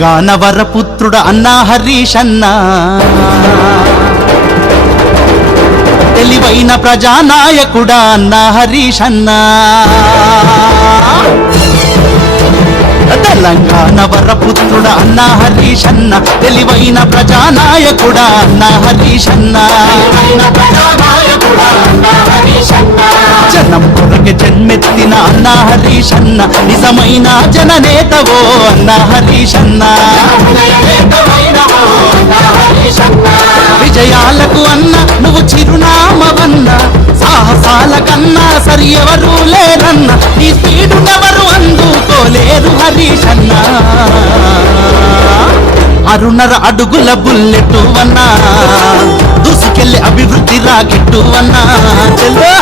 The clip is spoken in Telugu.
తెలంగాణ వరపుత్రుడ అన్నా హరీష్ అన్నా, తెలివైన ప్రజానాయకుడా అన్నా హరీష్ అన్నా. తెలంగాణ వరపుత్రుడ అన్నా హరీష్ అన్నా, తెలివైన ప్రజానాయకుడా అన్నా హరీష్ అన్నా. జనం కొరకే జన్మెత్తిన అన్నా హరీష్ అన్నా, నిజమైన జననేతవో అన్నా హరీష్ అన్నా. విజయాలకు అన్న నువ్వు చిరునామవన్న, సాహసాల కన్నా సరి ఎవరు లేరన్న, నీ స్పీడునెవరు అందుకోలేరు హరీష్ అన్నా. 6.5 అడుగుల బుల్లెట్ అన్నా, దూసుకెళ్ళే అభివృద్ధి రాకెట్టు అన్నా. చెల్లో